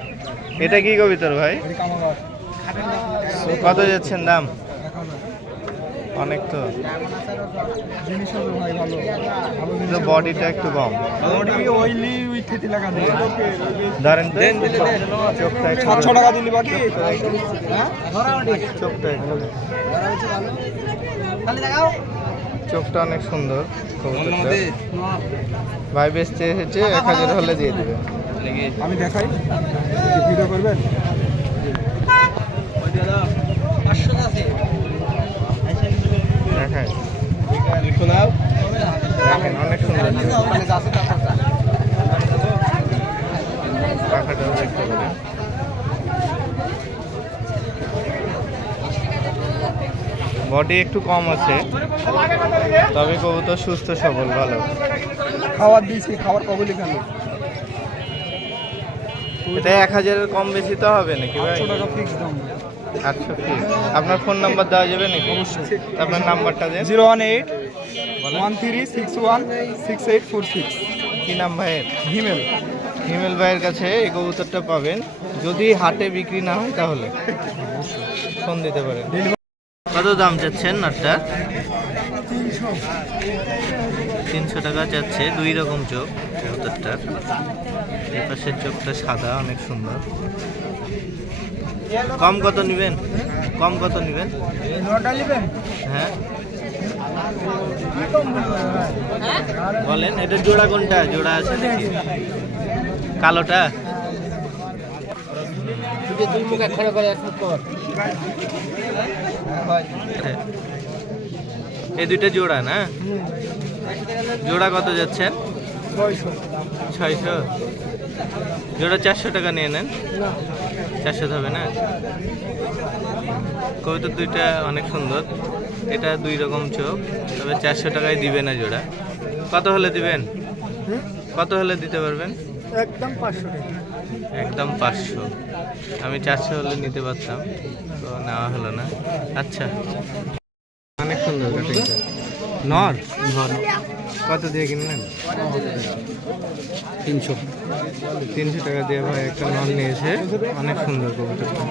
এটা কি কবিতর ভাই? কত যাচ্ছেন দাম? অনেক তো, বডিটা একটু কম। ধরেন তো, চোখটা 700 টাকা দিলি বাকি। চোখটা অনেক সুন্দর কবুতরটা। ভাই বেচতে এসেছে, 1000 হলে দিয়ে দেবে। আমি দেখাই, ভিডিও করবেন? দেখায় দেখেন, অনেক সুন্দর পাখাটাও দেখতে পারেন। বডি একটু কম আছে, তবে কবুতর সুস্থ সবল, ভালো। খাবার দিয়েছি, খাবার কবে লিখাল? এটা 1000-এর কম বেশি তো হবে নাকি ভাই? 800 টাকা ফিক্স দাম। 800 ফিক্স। আপনার ফোন নাম্বার দেওয়া যাবে নাকি? অবশ্যই। আপনার নাম্বারটা দেন। 01813616846। কি নাম ভাইয়ের? হিমেল। হিমেল ভাইয়ের কাছে এই কবুতরটা পাবেন, যদি হাটে বিক্রি না হয় তাহলে ফোন দিতে পারেন। কত দাম চাচ্ছেন নটটা? 300 টাকা চাচ্ছে। 2 রকম চোখ কবুতরটার। এই পাশের চোখটা সাদা, অনেক সুন্দর। কম কত নেবেন? কম কত নেবেন? হ্যাঁ বলেন, এটা জোড়া কোনটা? জোড়া আছে নাকি? কালোটা? এই দুইটা জোড়া না? জোড়া কত যাচ্ছেন? 600। জোড়া 400 টাকা নিয়ে নেন। 400 হবে না? কবিতর দুইটা অনেক সুন্দর। এটা 2 রকম চোখ, তবে 400 টাকায় দিবে না জোড়া। কত হলে দিবেন? কত হলে দিতে পারবেন? একদম 500 টাকা। একদম 500। আমি 400 হলে নিতে পারতাম, তো নেওয়া হলো না। আচ্ছা, অনেক সুন্দর কাটিংটা। নর কত দিয়ে কিনলেন? 300 টাকা দিয়ে ভাই একটা নর নিয়েছে, অনেক সুন্দর কবুতরটা।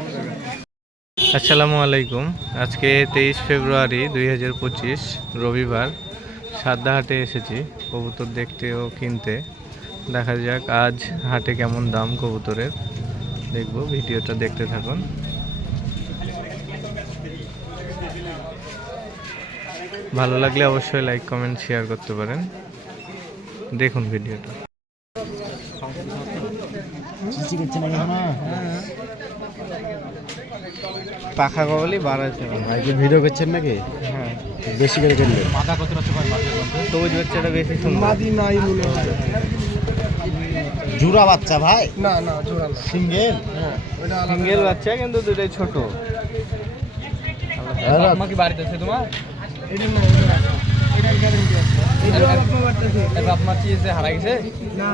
আসসালামু আলাইকুম। আজকে 23 ফেব্রুয়ারি 2025 রবিবার। সাদ্দাহাটে এসেছি কবুতর দেখতে ও কিনতে। দেখা যাক আজ হাটে কেমন দাম কবুতরের, দেখবো। ভিডিওটা দেখতে থাকুন। ভালো লাগলে অবশ্যই লাইক কমেন্ট শেয়ার করতে পারেন। দেখুন ভিডিওটা। পাখা কবলি বাড়াচ্ছে ভিডিও করছেন নাকি? হ্যাঁ, বেশি করে কিনলে সবুজ বাচ্চাটা বেশি সুন্দর। মাদি নাই মনে হয়। জোড়া বাচ্চা ভাই? না না, জোড়া না, সিঙ্গেল? সিঙ্গেল বাচ্চা, কিন্তু দুটোই ছোট। মা কি বাড়িতে আছে তোমার? এটা না, এটা গ্যারান্টি আছে। এটা আপনার বাড়িতে আছে। বাপ মা কি এসে হারা গেছে না?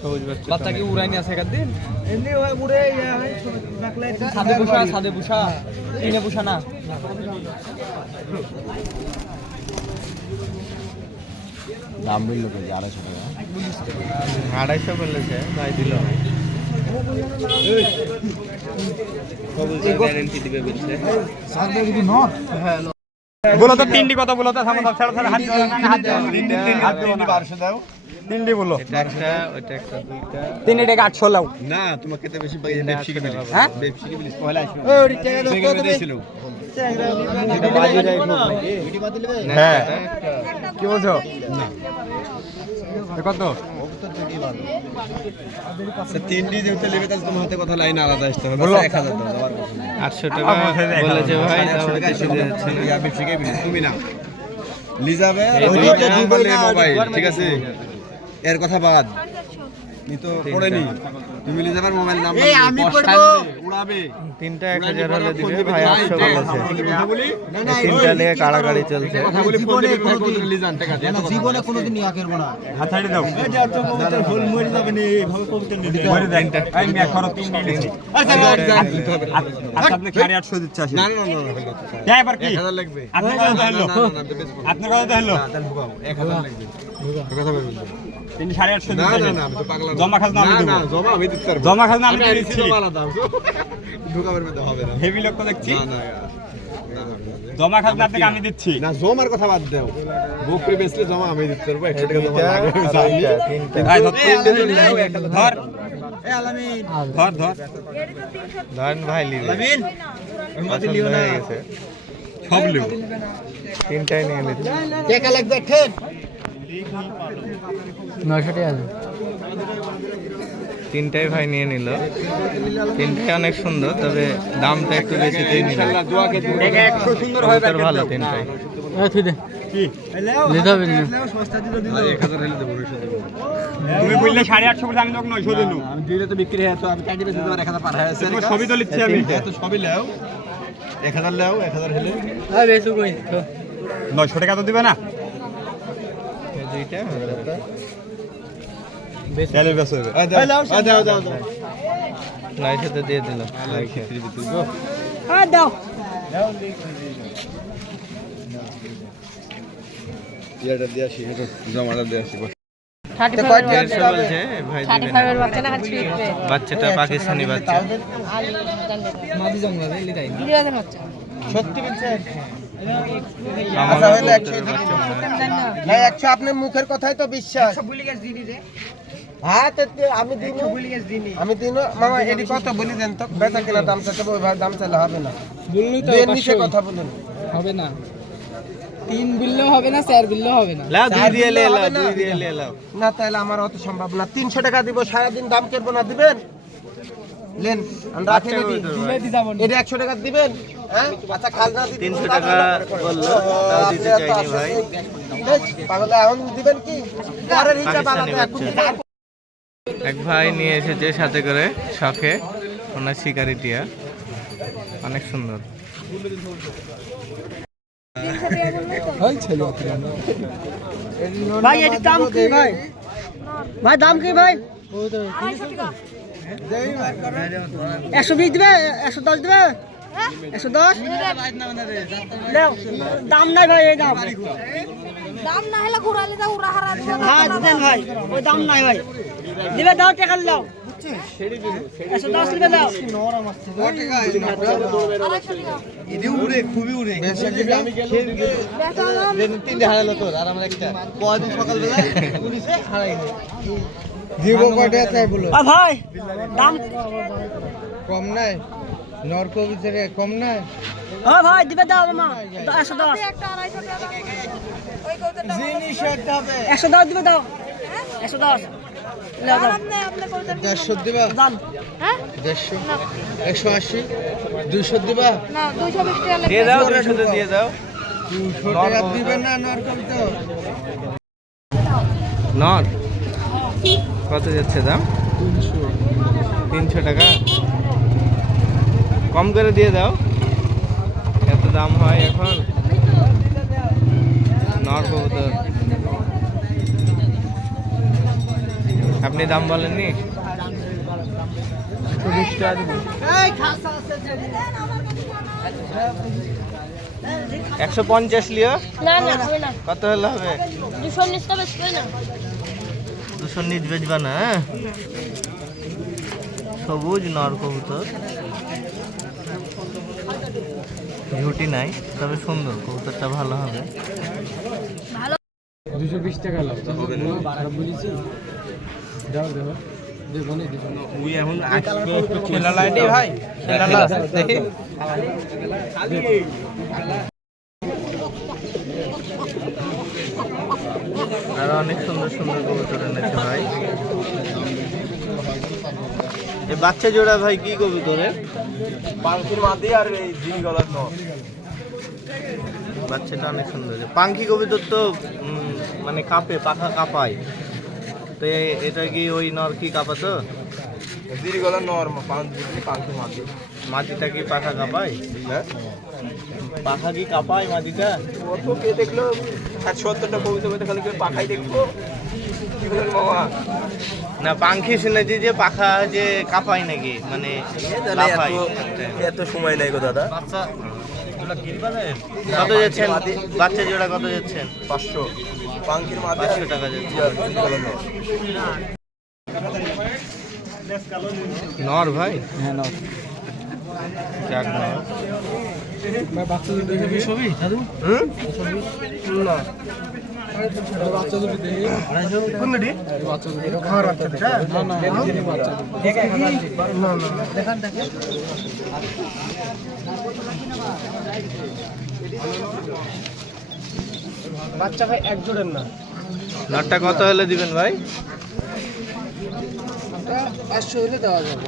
সবুজ বাচ্চা বাচ্চা কি উড়াইনি আছে একদিন? এমনি হয় উড়ে হয়, বাকলাই সাদে বুসা কিনে বুসা না। দাম বললো তো 250 টাকা। 250 বলেছে ভাই, দিল না। গ্যারান্টি দিবে বলছে। হ্যাঁ, বলো তো তিনটি কথা বলো তো। তিনটি বলো। এটা একটা, ওইটা একটা, দুইটা। 3 টাকা 800 লাও না, তোমাকে তো বেশি পাই। ব্যবসায়ী বলি। হ্যাঁ? ব্যবসায়ী বলি পয়লা আসবে। ওই টাকা দাও তো তুমি। ছিল। এটা বাজি যায় খুব নাকি? হ্যাঁ। একটা কি বলছো? না। কত? আচ্ছা, তিনটি যেতে নেবে তাহলে তোমার হাতে কথা লাইন আলাদা আসতে হবে। বলো। 1000 দাও, আবার 800 টাকা বলেছে ভাই, তাহলে কিছু দিচ্ছে না। ইয়া ব্যবসায়ী বলি, তুমি না লিজাবে এই ওই দুইটা মোবাইল, ঠিক আছে? এর কথা বাদ নি তো পড়েনি। তুমি লিজাবার মোবাইল নাম্বার আমি পড়বো, উড়াবে। তিনটা 1000 হলে দিবে ভাই। 800 বলেছে। কথা বলি তিনটা নিয়ে কাড়াকাড়ি চলছে। কথা বলি, জীবনে কোনোদিন লিজান টাকা দিয়ে জীবনে কোনোদিন ইয়া করবো না। হাত ছাড়ি দাও। এই যে তো কবুতর ফুল মরে যাবে না, এইভাবে কবুতর নিতে মরে দেন। এই মিয়া খরচ 3 নিয়েছি। আপনি 850 দিচ্ছে আসি। না না না যাই এবার কি? 1000 লাগবে। আপনি কত হলো? না না না আপনার কত হলো? তাহলে ভুগাও 1000 লাগবে। কথা বলবেন। তিনি 850 না দিন না না আমি তো পাগলা না। জমা খাজনা আমি না দেবো। না জমা আমি দিতে পারবো জমা খাজনা আমি আমি দিয়ে দিচ্ছি দিচ্ছি। জমা আলাদা ঢোকাবার মধ্যে হবে না হেভি লোক তো দেখছি না না জমা খাজনা থেকে আমি দিচ্ছি না জমার কথা বাদ দাও বকরি বেচলে জমা আমি দিতে পারবো 100 টাকা জমা লাগবে আমি দুইটা, জানি। তিনটা। ভাই ধর তিনজন নাও, এক হাজার ধর এ আলামিন ধর ধর ধরেন ভাই লিবে আলামিন পছন্দ হয়ে গেছে সব লিও তিনটাই নিয়ে নিচ্ছে টাকা লাগবে ঠেন 900 টাকা আছে তিনটাই ভাই নিয়ে নিল তিনটাই অনেক সুন্দর তবে দামটা একটু বেশিতেই নিল দোয়াকে দিন একটু সুন্দর হবে কবুতর ভালো তিনটাই তুই দে কি নিতে হবে না 1000 হলে দেবো 900 দেবো তুমি বললে 850 বলে আমি লোক 900 দিলু আমি দিলে তো বিক্রি হয় তো আমি কাটি বেচে তোমার 1000 পার হয়েছে তোমার সবই তো লিখছি আমি তো সবই লাও 1000 লাও 1000 হলে আরে বেশু কই 900 টাকা তো দিবে না এই দুইটা তাহলে বেশু হবে দাও দাও লাইটে দিয়ে দিল লাইটে ইয়াটা দিয়ে আসি জমাটা দিয়ে আসি 150 বলছে ভাই দিবে না বাচ্চাটা পাকিস্তানি বাচ্চা সত্যি বলছেন আচ্ছা হইলে 100 না 100 আপনার মুখের কথাই তো বিশ্বাস হ্যাঁ তো আমি দিন মামা এডি কথা বলি দেন তো বেচা কিনা দাম চাইতে ওইভাবে দাম চাইলে হবে না দেন নিচে কথা বলুন হবে না 3 বিললেও হবে না 4 বিললেও হবে না লাও দুই দিয়ে লে হবে লাও না। দুই দিয়ে লে লাও না তাহলে আমার অত সম্ভব না 300 টাকা দিব সারাদিন দাম করবো না দিবেন লেন আমি রাখি আচ্ছা, নাকি কবুতর ভাই। এটা 100 টাকা দিবেন হ্যাঁ আচ্ছা খাজনা দিতে 300 টাকা বললো তাও দিতে চাইনি ভাই পাগল এখন দিবেন কি পরের হিসাব পাকিস্তানি আলাদা এখন বাচ্চা। এক ভাই নিয়ে এসেছে সাথে করে শখে ওনার শিকারি টিয়া অনেক সুন্দর ভাই এর দাম কি ভাই ভাই দাম কি ভাই 120 দিবে 110 দিবে 110 নাও দাম নাই ভাই এই দাম দাম না হলে ঘুরালে দাও উড়া হারা দিবে হ্যাঁ দেন ভাই ওই দাম নাই ভাই দিবে দাও টাকা নাও 110 দিবে দাও ইদি উড়ে খুবই উড়ে আমি গেল তিনটে হারালো তোর আর আমার একটা কয়দিন সকালবেলা পুলিশে হারাইলো দিব কয়টা তাই বলো ভাই দাম কম নাই নরকো ভিতরে কম নাই হ্যাঁ ভাই দিবে দাও মা 110 একটা 250 টাকা ওই কৌতটা জিনিস একটা হবে 110 দিবে দাও 110 লে দাও আপনি কৌতটা 150 দিবা দাম হ্যাঁ 150 180 200 দিবা না 220 টাকা দিয়ে দাও 200 দিয়ে দাও 200 টাকা দিবেন না নরকম তো নর কত যাচ্ছে দাম 300 টাকা কম করে দিয়ে দাও এত দাম হয় এখন নর কবুতর আপনি দাম বলেননি 120 টাকা দিব 150 লিও না না হবে না কত হলে হবে 219 টা বেশি না 219 বেচবা না হ্যাঁ? সবুজ নর কবুতর ঝুটি নাই তবে সুন্দর কবুতরটা ভালো হবে 220 টাকা লাভ আর বলেছি দাও দাও উই এখন খেলা লাইনি ভাই খেলা লাস দেখি আর অনেক সুন্দর সুন্দর কবুতর এনেছে ভাই এই বাচ্চা জোড়া ভাই কি কবুতরের পাঙ্কির মাদি আর এই জিন গলার নর বাচ্চাটা অনেক সুন্দর পাঙ্খি কবুতর তো মানে কাঁপে পাখা কাঁপায় তো এটা কি ওই নর কি কাঁপাতো জিন গলার নর পাঙ্কি মাদি মাটিটা কি পাখা কাঁপায় পাখা কি কাঁপায় মাটিটা কত কে দেখলো 70টা কবিতা বলতে খালি করে পাখাই দেখবো কি বলেন মামা না পাঙ্খি শুনেছি যে পাখা যে কাঁপায় নাকি মানে লাফায়। এত সময় নাই গো দাদা কত যাচ্ছেন বাচ্চা জোড়া কত যাচ্ছেন 500 500 টাকা যাচ্ছে নর ভাই। হ্যাঁ না যাক নর। বাচ্চা দুটো দেখি ছবি না বাচ্চা দুটো দেখি কোনটি বাচ্চা দুটো খাওয়ার বাচ্চা না না বাচ্চা না না দেখান দেখেন বাচ্চা ভাই এক জোড়ের না। নরটা কত হলে দিবেন ভাই? 500 হলে দেওয়া যাবে।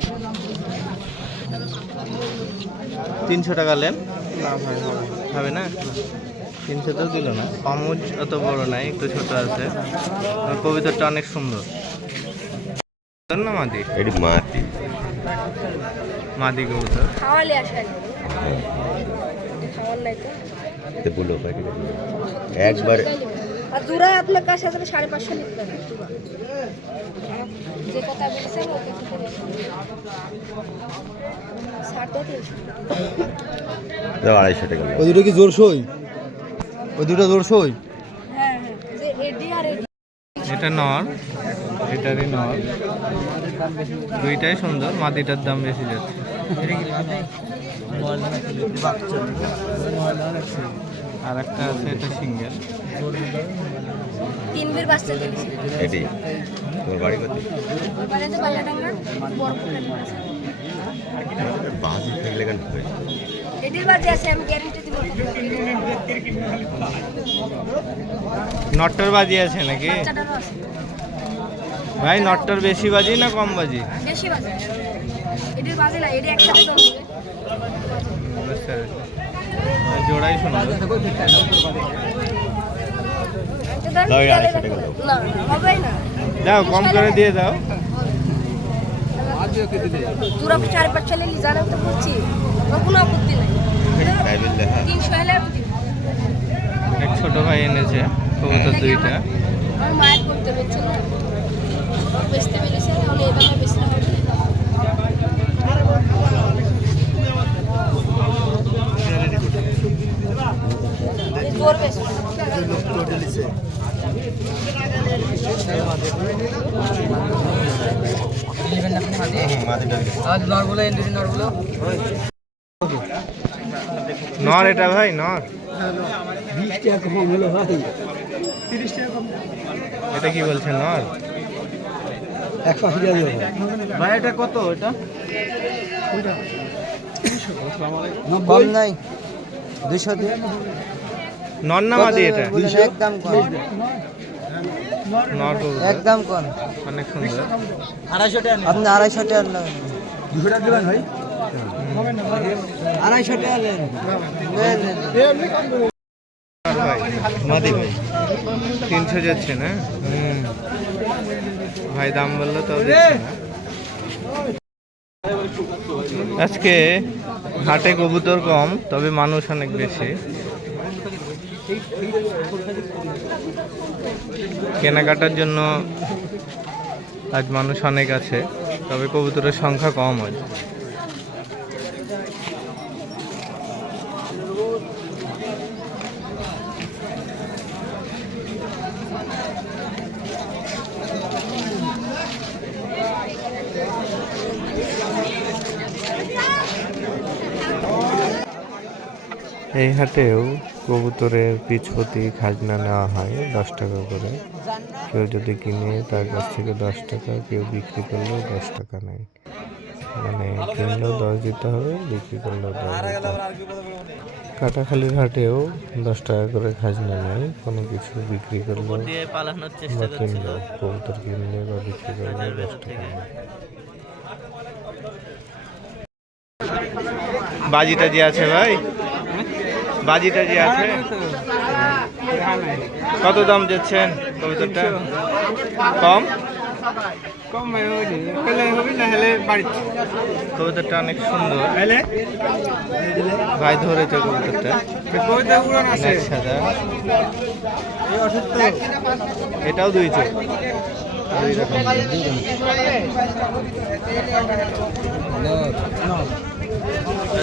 300 টাকা নেন। না ভাই হবে না? 300 তো দিল না। পামুজ অত বড় নাই, একটু ছোট আছে। আর কবিতাটা অনেক সুন্দর। না মাদি? এটি মাটি মাদি কবুতর। খাওয়ালে আসে খাওয়ার নাই তো বলো একবার আর জোড়া আপনার কাছে আসলে 550 লিখতে হবে যে কথা বলেছেন ওকে করে 350 250 টাকা ওই দুটো কি জোর সই? ওই দুটো জোর সই? হ্যাঁ হ্যাঁ যে এডি আর এডি এটা নর, এটারই নর। দুইটাই সুন্দর, মাদিটার দাম বেশি যাচ্ছে। আর একটা আছে, এটা সিঙ্গেল। 3 বের বাচ্চা দিয়েছি এটি তোমার বাড়ি কত? ওখানে তো বালাডাঙ্গা বড় পুকুর আছে বাজি থাকলে কেন হবে? এডির বাজে আছে আমি গ্যারান্টি দিব নটটার বাজি আছে নাকি বাচ্চাটারও আছে ভাই? নটটার বেশি বাজি না কম বাজি? বেশি বাজে এডির বাজে না এডি একসাথে দাও জোড়াই সুন্দর। দাও, 250 টাকা দাও। না হবে না দাও, কম করে দিয়ে দাও। তোরা 4-5 ছেলে নিয়ে জানাও তো বলছি ওর কোনো আপত্তি নাই তাই বললে হ্যাঁ 300 হলে এক ছোট ভাই এনেছে কবুতর দুইটা। আমার মায়ের করতে বেচছে না বেচতে পেরেছে তাহলে এই দামে বেচতে হবে এই জোর বেচবে নর এটা ভাই, নর। 20 টাকা কম হলো ভাই 30 টাকা কম এটা কি বলছে নর? 180 টাকা দেবো ভাই এটা কত? এটা কম নাই 200 দিয়ে নর না মাদি এটা? একদম কম নর কবুতর একদম কম অনেক সুন্দর। 250 টাকা আপনি 250 টাকা নেন 200 টাকা দিবেন ভাই? 250 টাকা নেন নর ভাই, মাদি ভাই 300 যাচ্ছে না? ভাই দাম বললো তাও দিচ্ছে না। আজকে হাটে কবুতর কম, তবে মানুষ অনেক বেশি। কেনাকাটার জন্য আজ মানুষ অনেক আছে, তবে কবুতরের সংখ্যা কম আজ। এই হাটেও কবুতরের পিছ প্রতি খাজনা নেওয়া হয় 10 টাকা করে। কেউ যদি কিনে তার কাছ থেকে 10 টাকা, কেউ বিক্রি করলেও 10 টাকা নেয়। মানে কিনলেও 10 দিতে হবে, বিক্রি করলেও 10 দিতে হবে। কাটাখালীর হাটেও 10 টাকা করে খাজনা নেয় কোনো কিছু বিক্রি করলে বা কিনলে, কবুতর কিনলে বা বিক্রি করলে 10 টাকা নেয়। বাজিটা যে আছে ভাই, বাজিটা যে আছে কত দাম যাচ্ছেন কবুতরটা? কম কম হবে না হলে বাড়িতে কবুতরটা অনেক সুন্দর। ভাই ধরেছে কবুতরটা, উড়ান আছে অনেক সাদা। এটাও 2 চোখ, 2 রকম।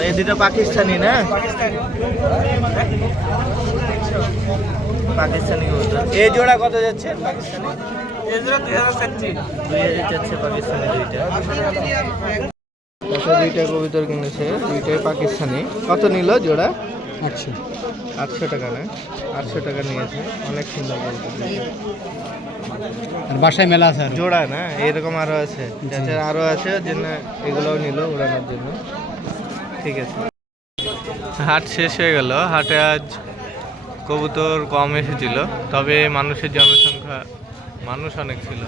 এই দুটো পাকিস্তানি না? পাকিস্তানি কবুতর। এই জোড়া কত যাচ্ছে পাকিস্তানি? এই জোড়া 2000 চাচ্ছি। 2000 যাচ্ছে পাকিস্তানি দুইটা। আচ্ছা দুইটা কবুতর কিনেছে, দুইটাই পাকিস্তানি। কত নিল জোড়া? 800 টাকা না? 800 টাকা নিয়েছে। অনেক সুন্দর কবুতর। আর বাসায় মেলা আছে জোড়া না, এরকম আরো আছে, যাচার আরো আছে, ওর জন্য এগুলোও নিল উড়ানোর জন্য। ঠিক আছে, হাট শেষ হয়ে গেল। হাটে আজ কবুতর কম এসেছিল, তবে মানুষের জনসংখ্যা, মানুষ অনেক ছিল।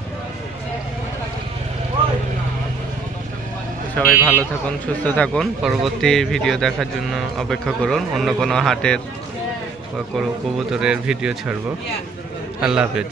সবাই ভালো থাকুন, সুস্থ থাকুন। পরবর্তী ভিডিও দেখার জন্য অপেক্ষা করুন। অন্য কোনো হাটের বা কবুতরের ভিডিও ছাড়বো। আল্লাহ হাফেজ।